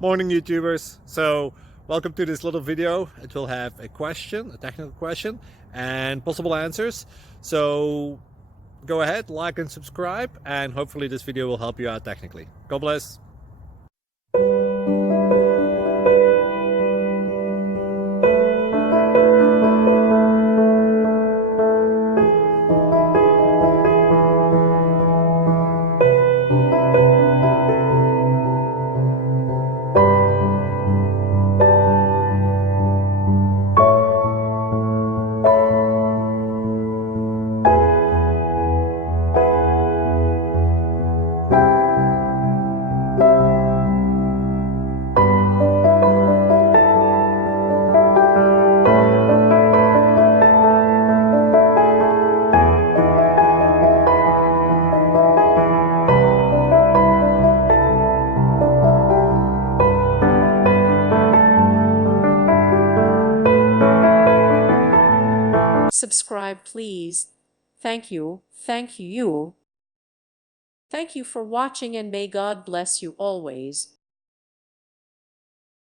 Morning YouTubers. So welcome to this little video. It will have a question, a technical question, and possible answers. So go ahead, like and subscribe, and hopefully this video will help you out technically. God bless. Subscribe, please. Thank you. Thank you. Thank you for watching, and may God bless you always.